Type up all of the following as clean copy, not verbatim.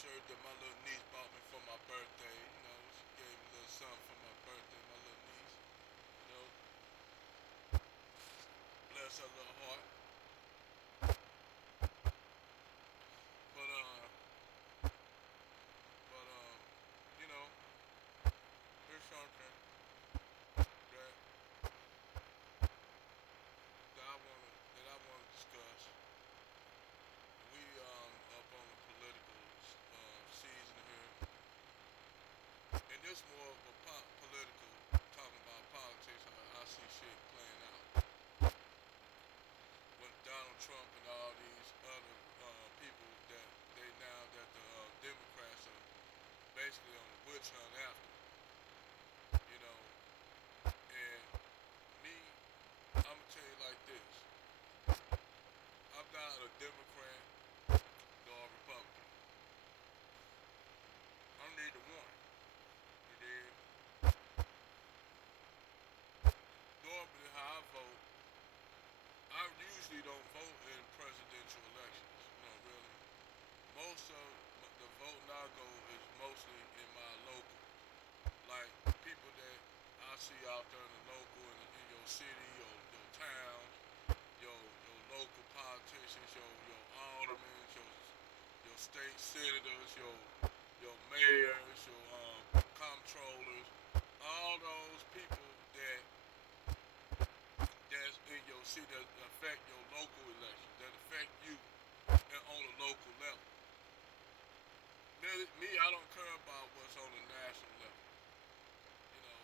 shirt that my little niece bought me for my birthday. You know, she gave me a little something for my birthday, my little niece. You know, bless her little heart. But but you know, there's something that I wanna discuss. We up on the political season here, and this more of a political talking about politics. How I see shit playing out with Donald Trump and all these other people that they now that the Democrats are basically on a witch hunt after. You know, and me, I'm gonna tell you like this: I'm not a Democrat nor a Republican. I'm neither one. You dig? Normally, how I vote, I usually don't vote in presidential elections. You know, really. Most of the voting I go is mostly in my local, like people that I see out there in the local in your city, your towns, your local politicians, your aldermen, your state senators, your mayors, your comptrollers, all those people that's in your city that affect your local elections, that affect you and on a local level. Me, I don't care about what's on the national level. You know,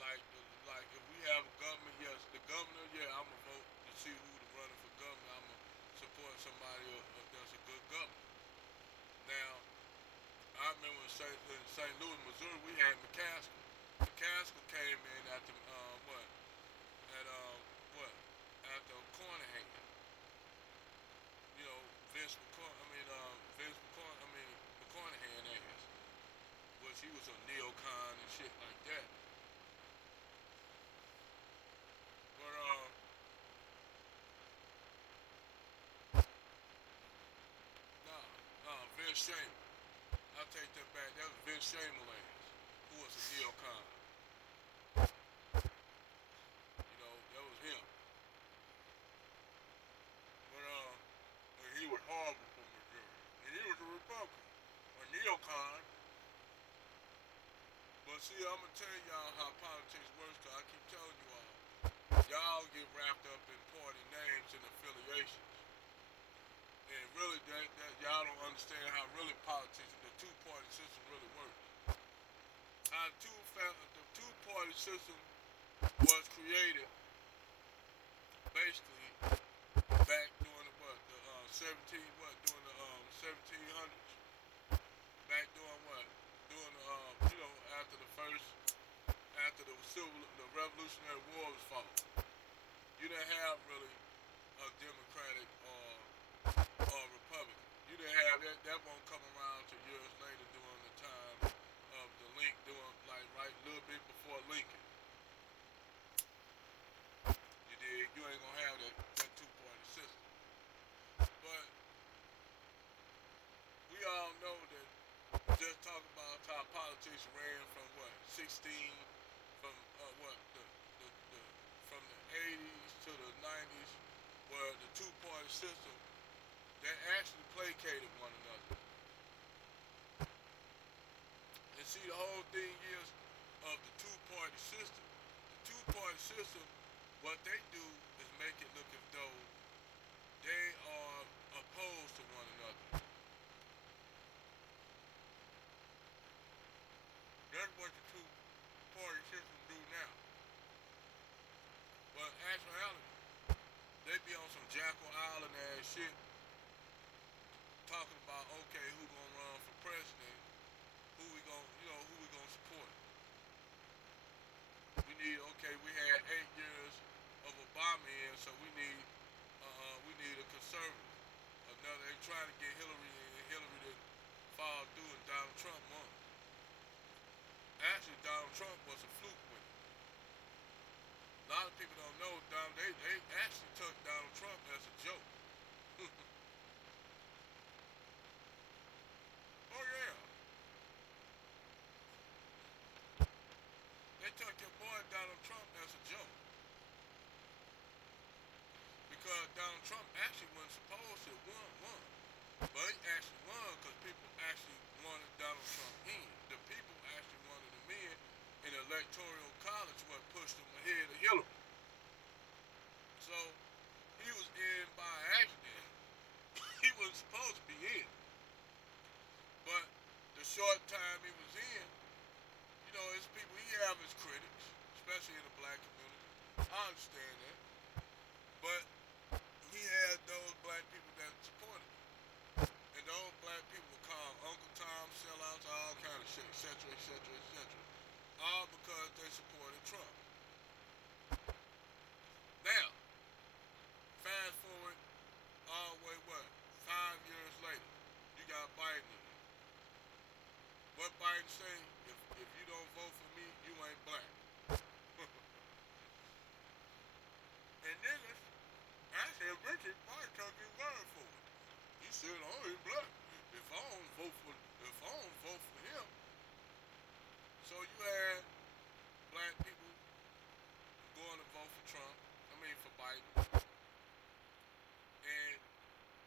like if we have a government, yes, the governor, yeah, I'm gonna vote to see who's running for governor. I'm gonna support somebody that's a good governor. Now, I remember in St. Louis, Missouri, we had McCaskill. McCaskill came in at the what? At what? At the corner hand. You know, Vince McCorn, McCornahan ass, which he was a neocon and shit like that. But Vince Schaefer. I take that back. That was Vince Schaefer ass, who was a neocon. You know, that was him. But he was horrible for Missouri. And he was a Republican, a neocon. But see, I'm gonna tell y'all how politics works. Cause I keep telling you all, y'all get wrapped up in party names and affiliations. And really, that y'all don't understand how really politics, the two-party system really works. The two-party system was created basically back during the what the 1700s. Back during what during the after the first after the Revolutionary War was fought. You didn't have really a Democratic or Republican. You didn't have that. That won't come around till years later during the time of the doing like right a little bit before Lincoln. You did. You ain't gonna have that two-party system. But we all know that just talk about how politics ran from what 16 from what the from the 80s to the 90s, where the two-party system they actually placated one another. And see, the whole thing is of the two-party system. The two-party system, what they do is make it look as though they are opposed to one another. That's what the two-party system do now. But in actuality, they be on some Jackal Island ass shit, talking about okay, who gonna run for president, who we gonna support. We had 8 years of Obama in, so we need a conservative. Another, they trying to get Hillary and Hillary to fall through and Donald Trump won. Actually, Donald Trump was a fluke with it. A lot of people don't know they actually took Donald Trump as a joke. right and say, if you don't vote for me, you ain't black. And niggas, I said, Richard probably took his word for it. He said, oh, he's black. If I don't vote for him, so you had black people going to vote for Trump. I mean for Biden. And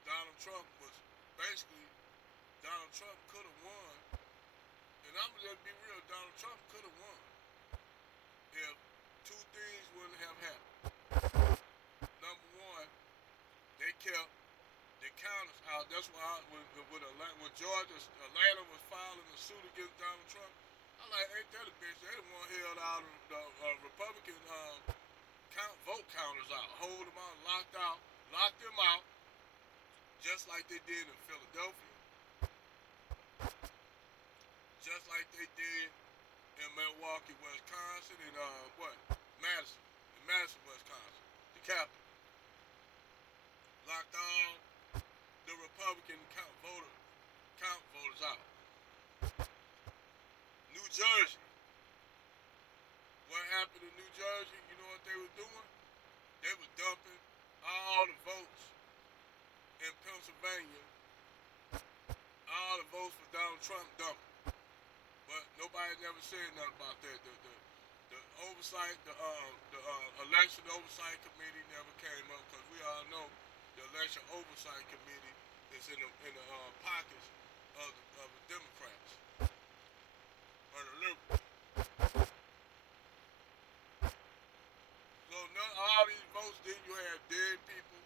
Donald Trump was basically Donald Trump could have won. And I'm gonna just be real, Donald Trump could have won if two things wouldn't have happened. Number one, they kept the counters out. That's why when Georgia, Atlanta was filing a suit against Donald Trump, I like, ain't that a bitch? They the one held out the Republican vote counters out, hold them out, locked them out, just like they did in Philadelphia, just like they did in Milwaukee, Wisconsin, and Madison, Wisconsin, the capital. Locked all the Republican count voters out. New Jersey. What happened in New Jersey? You know what they were doing? They were dumping all the votes in Pennsylvania. All the votes for Donald Trump dumping. But nobody never said nothing about that. The oversight, the election oversight committee never came up because we all know the election oversight committee is in the pockets of the Democrats or the liberals. So all these votes, then you had dead people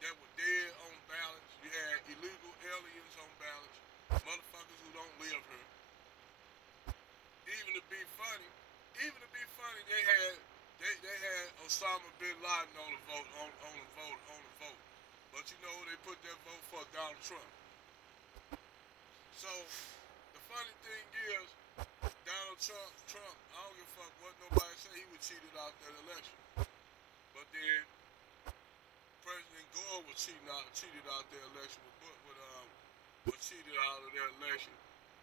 that were dead on ballots. You had illegal aliens on ballots, motherfuckers who don't live here. Even to be funny, they had Osama bin Laden on the vote. But you know they put that vote for Donald Trump. So the funny thing is, Donald Trump, I don't give a fuck what nobody say, he was cheated out that election. But then President Gore was cheated out their election was cheated out of their election.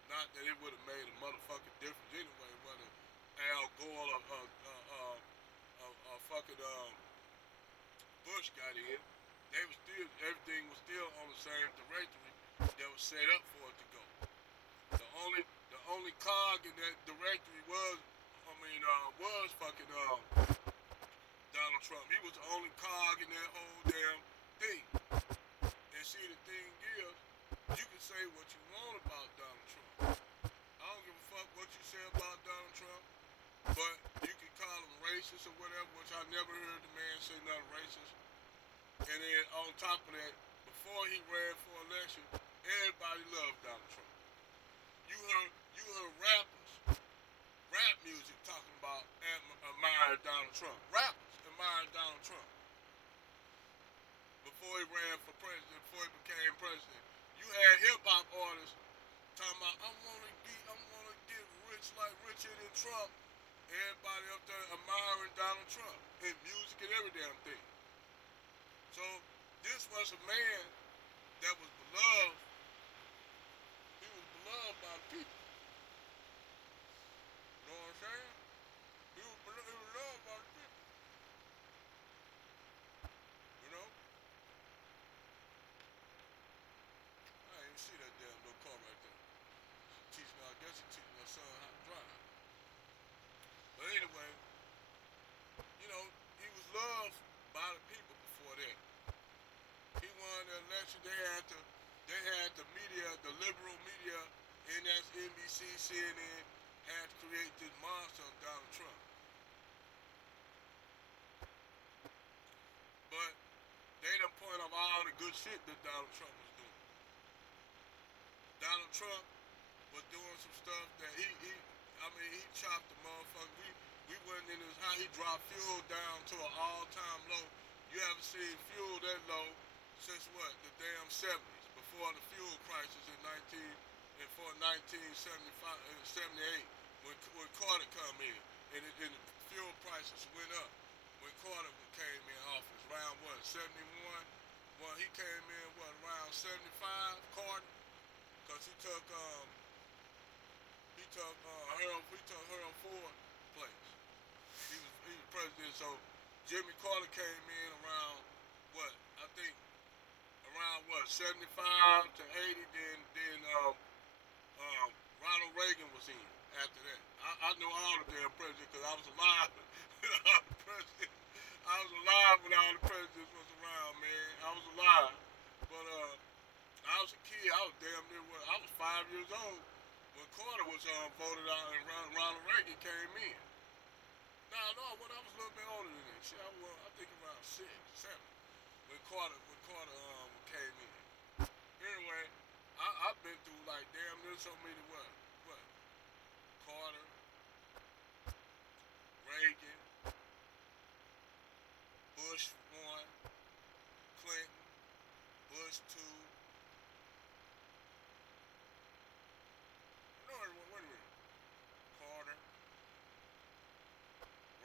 Not that it would have made a motherfucking difference anyway, whether Al Gore or fucking Bush got in. Everything was still on the same directory that was set up for it to go. The only cog in that directory was fucking Donald Trump. He was the only cog in that whole damn thing. And see, the thing is, you can say what you want about Donald Trump. I don't give a fuck what you say about Donald Trump, but you can call him racist or whatever, which I never heard the man say nothing racist. And then on top of that, before he ran for election, everybody loved Donald Trump. You heard rappers, rap music talking about admiring Donald Trump. Rappers admiring Donald Trump. Before he ran for president, before he became president. You had hip hop artists talking about, I wanna get rich like Richard and Trump. Everybody up there admiring Donald Trump in music and every damn thing. So this was a man that was beloved. He was beloved by the people. You know what I'm saying? He was beloved by the people. You know? I didn't even see that damn little car right there. I guess he's teaching my son how to drive. But anyway, you know, he was loved by the people before that. He won the election. They had the media, the liberal media, NBC, CNN, had to create this monster of Donald Trump. But they done point out all the good shit that Donald Trump was doing. Donald Trump was doing some stuff that he chopped the motherfucker. We went in his house, he dropped fuel down to an all-time low. You haven't seen fuel that low since what? The damn 70s, before the fuel crisis in 1978, when Carter come in, and the fuel prices went up. When Carter came in office, around what, 71? Well, he came in, around 75, Carter? Because he took Harold Ford place. He was president. So Jimmy Carter came in around what I think around what 75 to 80. Um, Ronald Reagan was in after that. I know all the damn presidents because I was alive. all the presidents. I was alive when all the presidents was around, man. I was alive. But I was a kid. I was damn near. I was 5 years old when Carter was voted out and Ronald Reagan came in. No, when I was a little bit older than that. Shit, I think around 6, 7 when Carter came in. Anyway, I've been through like damn near so many what Carter, Reagan, Bush one, Clinton, Bush two. No, wait a minute. Carter,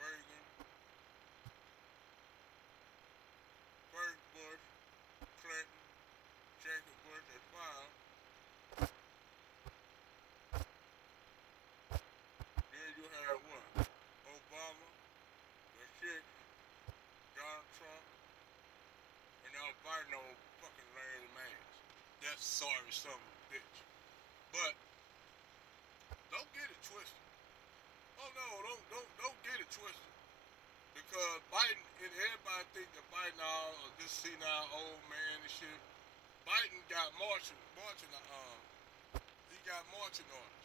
Reagan, first Bush, Clinton, Jacob Bush at 5. Then you had what? Obama, the 6, Donald Trump, and now Biden on fucking lame man. That's sorry son of a bitch. But don't get it twisted. Oh no, don't get it twisted. Because Biden and everybody think that Biden all this senile old man and shit. Biden got he got marching orders.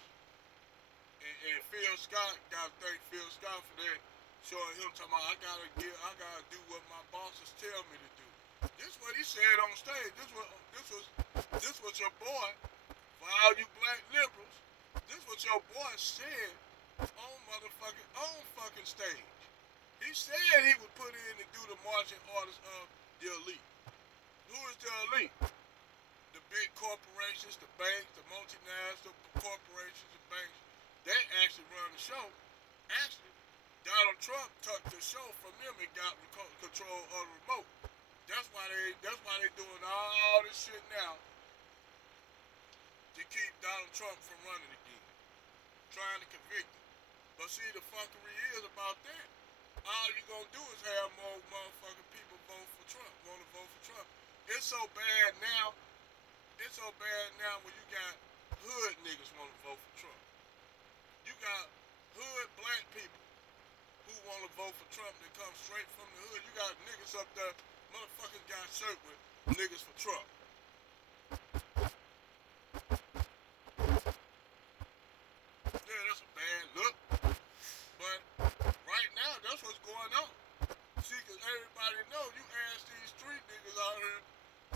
And Phil Scott gotta thank Phil Scott for that. Showing him talking about I gotta do what my bosses tell me to do. This what he said on stage. This was your boy for all you black liberals. This what your boy said on fucking stage. He said he would put in and do the marching orders of the elite. Who is the elite? The big corporations, the banks, the multinational corporations and banks. They actually run the show. Actually, Donald Trump took the show from them and got control of the remote. That's why they doing all this shit now to keep Donald Trump from running again, trying to convict him. But see, the fuckery is about that. All you gonna do is have more motherfucking people vote for Trump, want to vote for Trump. It's so bad now. It's so bad now when you got hood niggas want to vote for Trump. You got hood black people who want to vote for Trump that come straight from the hood. You got niggas up there, motherfuckers got shirt with niggas for Trump. Yeah, that's a bad look. But right now, that's what's going on. See, because everybody know you ask these street niggas out here,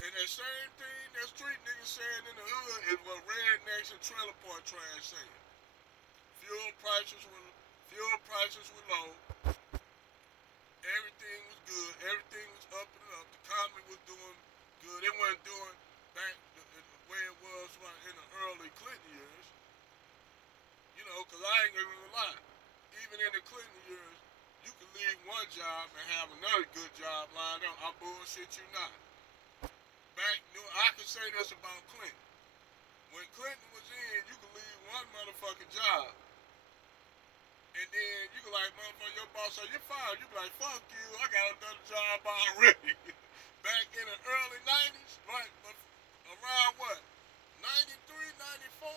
and that same thing that street niggas saying in the hood is what rednecks and trailer park trash saying. Fuel prices were low. Everything was good. Everything was up and up. The economy was doing good. It wasn't doing back the way it was right in the early Clinton years. You know, because I ain't gonna lie. Even in the Clinton years, you could leave one job and have another good job lined up. I bullshit you not. I could say this about Clinton. When Clinton was in, you could leave one motherfucking job. And then you could like, motherfucker, your boss say you're fired. You be like, fuck you, I got another job already. Back in the early 90s, right? But around what? 93, 94,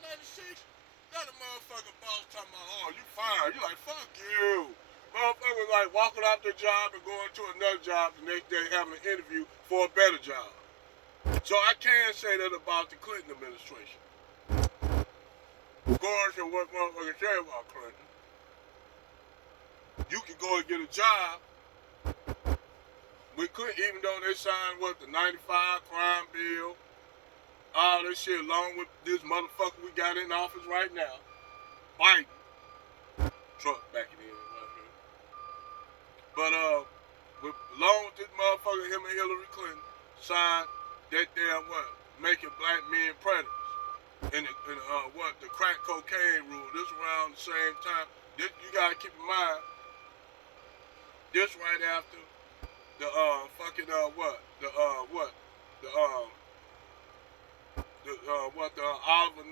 95, 96? Got a motherfucking boss talking about, oh, you fired. You like, fuck you. Motherfucker like walking off their job and going to another job the next day having an interview for a better job. So I can say that about the Clinton administration. Regardless of what motherfuckers say about Clinton, you can go and get a job with Clinton, even though they signed what, the 95 crime bill, all this shit along with this motherfucker we got in office right now, Biden. Trump backing in right here. But along with this motherfucker, him and Hillary Clinton signed that damn what? Making black men predators. And the crack cocaine rule. This around the same time. This, you gotta keep in mind, this right after the fucking Oliver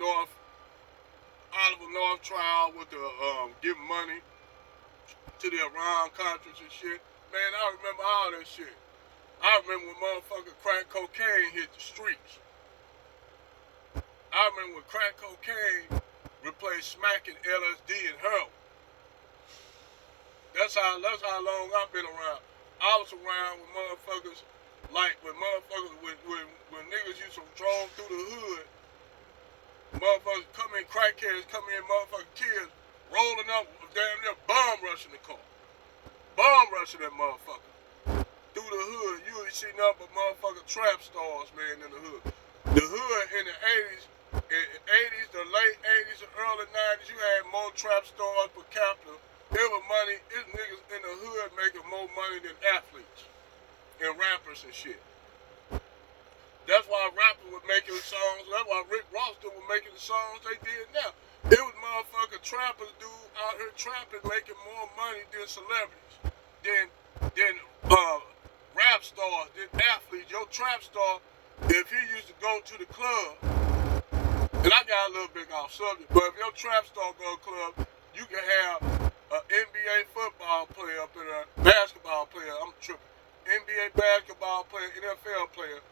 North Oliver North trial with the giving money to the Iran Contras and shit. Man, I remember all that shit. I remember when motherfucking crack cocaine hit the streets. I remember when crack cocaine replaced smacking LSD and heroin. That's how long I've been around. I was around with motherfuckers like when niggas used to drone through the hood. Motherfuckers come in, crackheads come in, motherfucking kids rolling up, damn near bomb rushing the car. Bomb rushing that motherfucker. Through the hood, you would see nothing but motherfucking trap stars, man, in the hood. The hood in the 80s, the late 80s and early 90s, you had more trap stars per capita. There was money, it's niggas in the hood making more money than athletes and rappers and shit. That's why rappers were making songs, that's why Rick Ross was making the songs they did now. It was motherfucking trappers, dude, out here trapping, making more money than celebrities, than rap stars, than athletes. Your trap star, if he used to go to the club, and I got a little bit off subject, but if your trap star go to the club, you can have an NBA football player up in there, basketball player, I'm tripping, NBA basketball player, NFL player,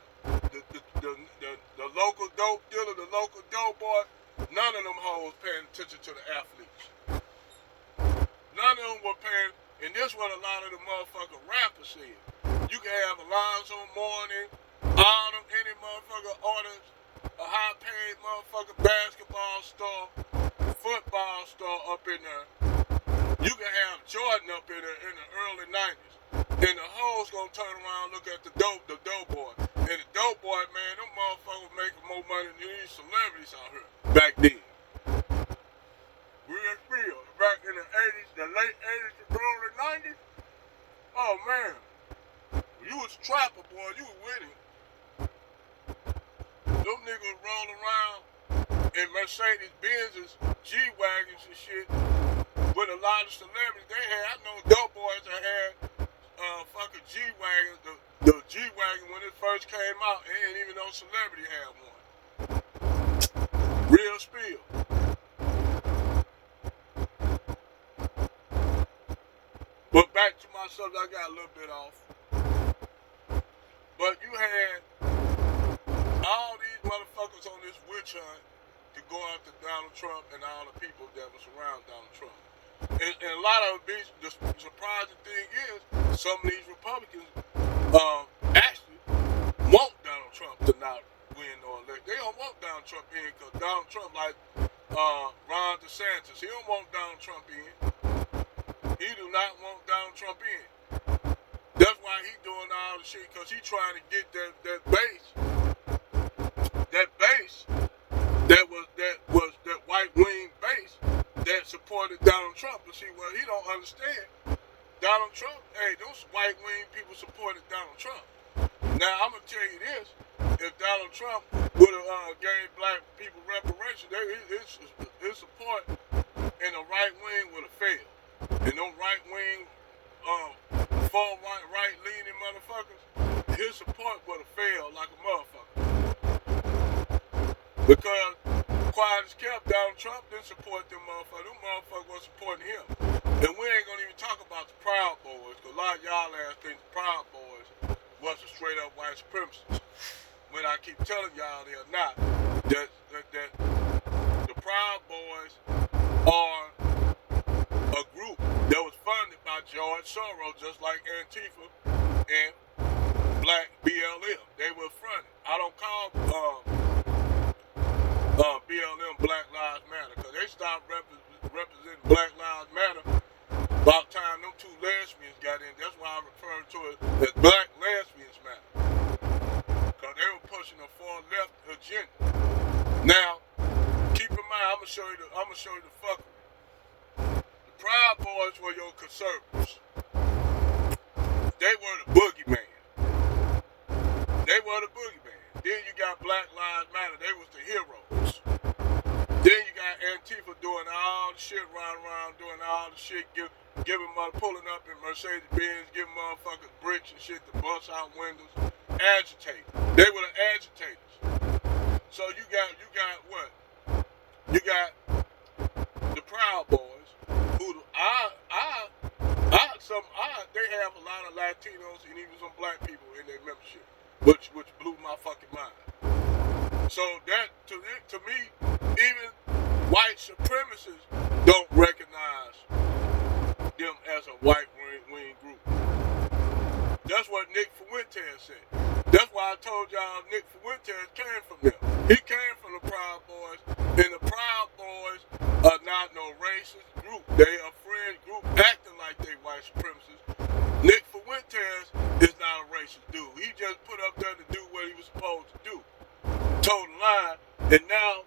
the local dope dealer, the local dope boy, none of them hoes paying attention to the athletes. None of them were paying, and this is what a lot of the motherfucking rappers said. You can have Alonzo Mourning, all them, any motherfucker artist, a high-paid motherfucking basketball star, football star up in there. You can have Jordan up in there in the early 90s. And the hoes gonna turn around and look at the dope boy. And the dope boy, man, them motherfuckers making more money than these celebrities out here back then. Real feel. Back in the 80s, the late 80s, the early 90s. Oh man. You was a trapper, boy, you was winning. Them niggas roll around in Mercedes Benz's, G-Wagons and shit with a lot of celebrities they had. I know dope boys that had fucking G-Wagons, the G-Wagon when it first came out, and ain't even no celebrity had one. Real spill. But back to my subject, I got a little bit off. But you had all these motherfuckers on this witch hunt to go after Donald Trump and all the people that was around Donald Trump. And a lot of these, the surprising thing is, some of these Republicans actually want Donald Trump to not win or elect. They don't want Donald Trump in because Donald Trump, like Ron DeSantis, he don't want Donald Trump in. He do not want Donald Trump in. That's why he doing all the shit, because he trying to get that base that white wing base that supported Donald Trump. But see, well, he don't understand. Donald Trump, hey, those white wing people supported Donald Trump. Now, I'm going to tell you this. If Donald Trump would have gave black people reparations, his support in the right wing would have failed. And those right wing, far right leaning motherfuckers, his support would have failed like a motherfucker. Because quiet as kept, Donald Trump didn't support them motherfuckers. Them motherfuckers was supporting him. And we ain't gonna even talk about the Proud Boys, because a lot of y'all ass think the Proud Boys was a straight up white supremacist. When I keep telling y'all they're not. That the Proud Boys are a group that was funded by George Soros, just like Antifa and Black BLM. They were funded. I don't call BLM Black Lives Matter, because they stopped representing Black Lives Matter about time them two lesbians got in. That's why I refer to it as Black Lesbians Matter, because they were pushing a far left agenda. Now, keep in mind, I'm gonna show you the fuckery. The Proud Boys were your conservatives. They were the boogeyman. Then you got Black Lives Matter. They was the heroes. Then you got Antifa doing all the shit, riding around doing all the shit, pulling up in Mercedes Benz, giving motherfuckers bricks and shit to bust out windows, agitating. They were the agitators. So you got what? You got Proud Boys, who they have a lot of Latinos and even some black people in their membership, which blew my fucking mind. So that to me, even white supremacists don't recognize them as a white wing group. That's what Nick Fuentes said. That's why I told y'all Nick Fuentes came from them. He came from the Proud Boys, and the Proud Boys are not no racist group. They a friend group acting like they white supremacists. Nick Fuentes is not a racist dude. He just put up there to do what he was supposed to do. Told a lie, and now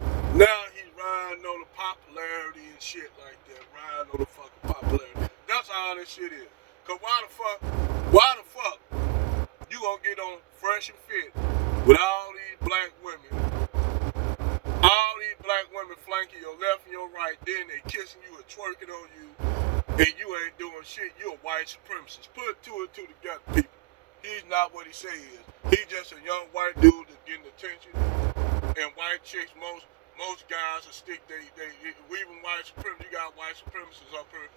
he's riding on the popularity and shit like that. Riding on the fucking popularity. That's all this shit is. Cause why the fuck you gonna get on Fresh and Fit with all these black women flanking your left and your right, then they kissing you and twerking on you, and you ain't doing shit. You a white supremacist. Put two and two together, people. He's not what he say he is. He's just a young white dude that's getting attention. And white chicks, most guys will stick even white supremacists. You got white supremacists up here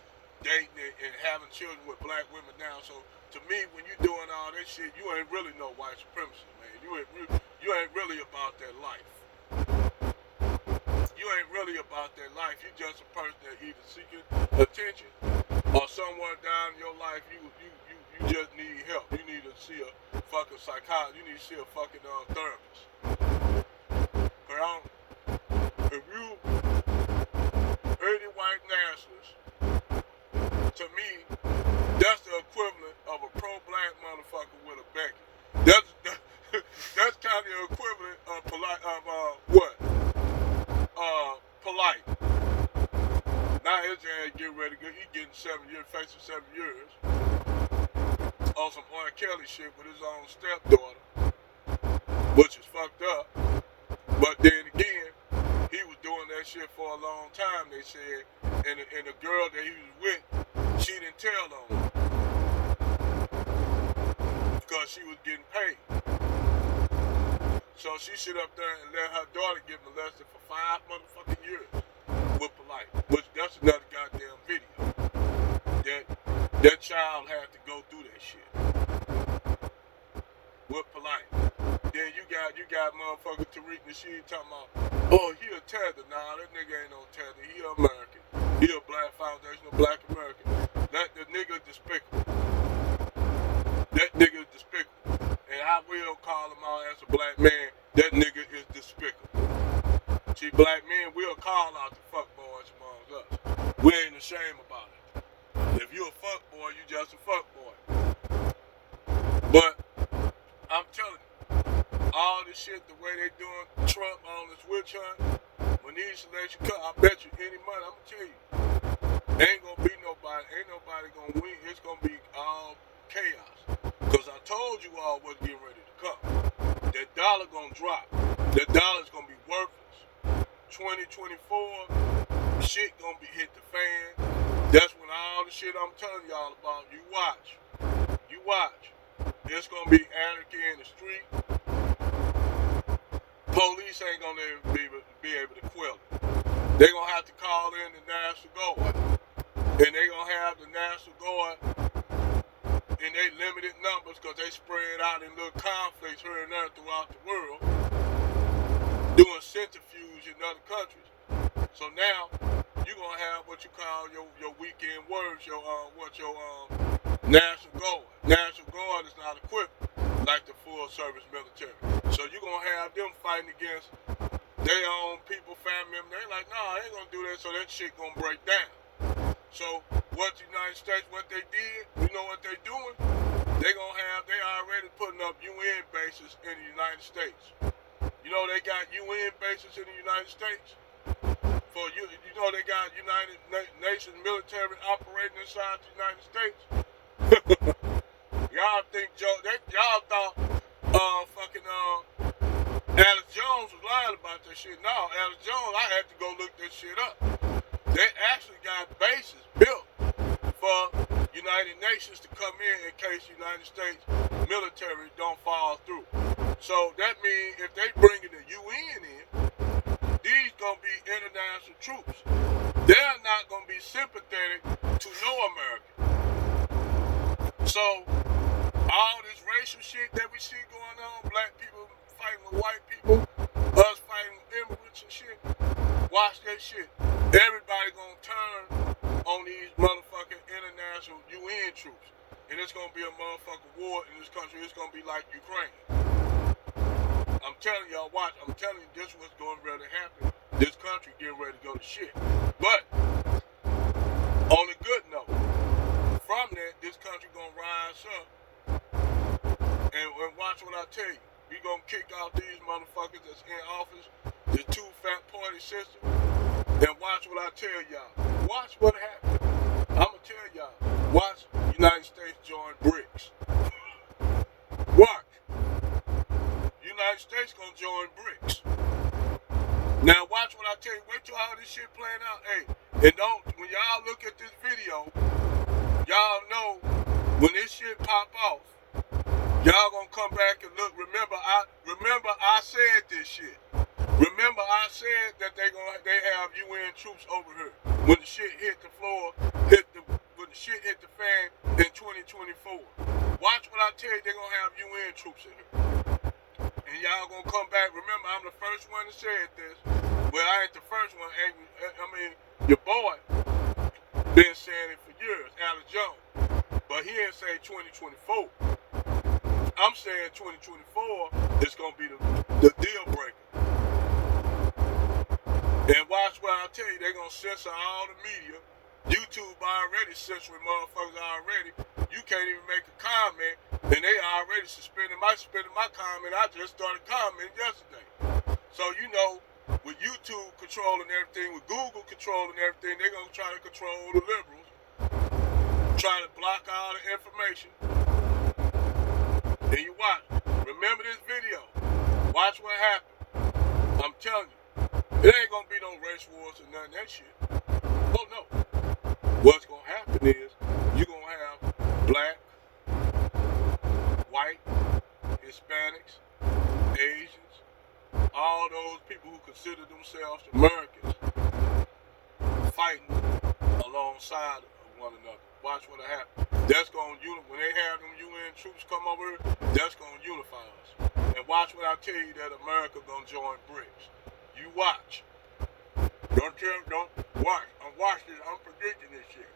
dating and having children with black women now. So to me, when you doing all that shit, you ain't really no white supremacist, man. You ain't really about that life. You ain't really about that life. You just a person that either seeking attention or someone down in your life you just need help. You need to see a fucking psychologist. You need to see a fucking therapist. If you any white nationalist, to me, that's the equivalent of a pro-black motherfucker with a Becky. That's kind of the equivalent of polite. Polite. Now his ass getting ready to go. He getting 7 years, facing 7 years on some R. Kelly shit with his own stepdaughter, which is fucked up. But then again, he was doing that shit for a long time, they said, and the girl that he was with, she didn't tell on him because she was getting paid. So she sit up there and let her daughter get molested for 5 motherfucking years with Polite, which that's another goddamn video. That child had to go through that shit with Polite. Then you got motherfucker Tariq Nasheed talking about, oh, he a tether. Nah, that nigga ain't no tether. He American. He a black foundational black American. The nigga despicable. That nigga is despicable. And I will call him out as a black man. That nigga is despicable. See, black men will call out the fuck boys among us. We ain't ashamed about it. If you a fuck boy, you just a fuck boy. But I'm telling you, all this shit, the way they doing Trump on this witch hunt, when these election come, I bet you any money, I'm gonna tell you, ain't nobody gonna win. It's gonna be all chaos. Cause I told you all what's getting ready to come. That dollar gonna drop. That dollar's gonna be worthless. 2024, shit gonna be hit the fan. That's when all the shit I'm telling y'all about, you watch. It's gonna be anarchy in the street. Police ain't gonna be able to quell it. They gonna have to call in the National Guard. And they gonna have the National Guard in their limited numbers because they spread out in little conflicts here and there throughout the world, doing centrifuge in other countries. So now you're gonna have what you call your weekend words, your National Guard. National Guard is not equipped like the full service military. So you're gonna have them fighting against their own people, family members. They're like, nah, I ain't gonna do that, so that shit gonna break down. So what the United States, what they did, you know what they doing? They already putting up UN bases in the United States. You know they got UN bases in the United States? You know they got United Nations military operating inside the United States? Y'all thought Alex Jones was lying about that shit. No, Alex Jones, I had to go look that shit up. They actually got bases built for United Nations to come in case United States military don't fall through. So that means if they bringing the UN in, these gonna be international troops. they're not going to be sympathetic to no American. So, all this racial shit that we see going on, black people fighting with white people, us fighting with immigrants and shit, watch that shit. Everybody gonna turn on these motherfucking international UN troops. And it's gonna be a motherfucking war in this country. It's gonna be like Ukraine. I'm telling y'all, watch. I'm telling you, this is what's going to really happen. This country getting ready to go to shit. But, on a good note, from that, this country gonna rise up. And watch what I tell you. We gonna kick out these motherfuckers that's in office, the two-fat party system. And watch what I tell y'all. Watch what happens. I'ma tell y'all. Watch United States join BRICS. Watch. United States gonna join BRICS. Now watch what I tell you. Wait till all this shit playing out. Hey, and don't, when y'all look at this video, y'all know when this shit pop off, y'all gonna come back and look. Remember I said this shit. Remember I said that they have UN troops over here. When the shit hit the floor, when the shit hit the fan in 2024. Watch what I tell you, they're gonna have UN troops in here. And y'all gonna come back. Remember, I'm the first one that said this. Well, I ain't the first one. I mean, your boy been saying it for years, Alex Jones. But he ain't say 2024. I'm saying 2024 is gonna be the deal breaker. And watch what I tell you, they're gonna censor all the media. YouTube already censoring motherfuckers already. You can't even make a comment, and they already suspending my comment. I just started commenting yesterday. So you know, with YouTube controlling everything, with Google controlling everything, they're gonna try to control the liberals, try to block all the information. And you watch. Remember this video. Watch what happened. I'm telling you, it ain't gonna be no race wars or none of that shit. Oh no. What's gonna happen is you're gonna have black, white, Hispanics, Asians, all those people who consider themselves Americans fighting alongside of one another. Watch what'll happen. That's gonna when they have them UN troops come over here, that's gonna unify us. And watch what I tell you, that America gonna join BRICS. You watch. Don't watch. I'm watching. I'm predicting this shit.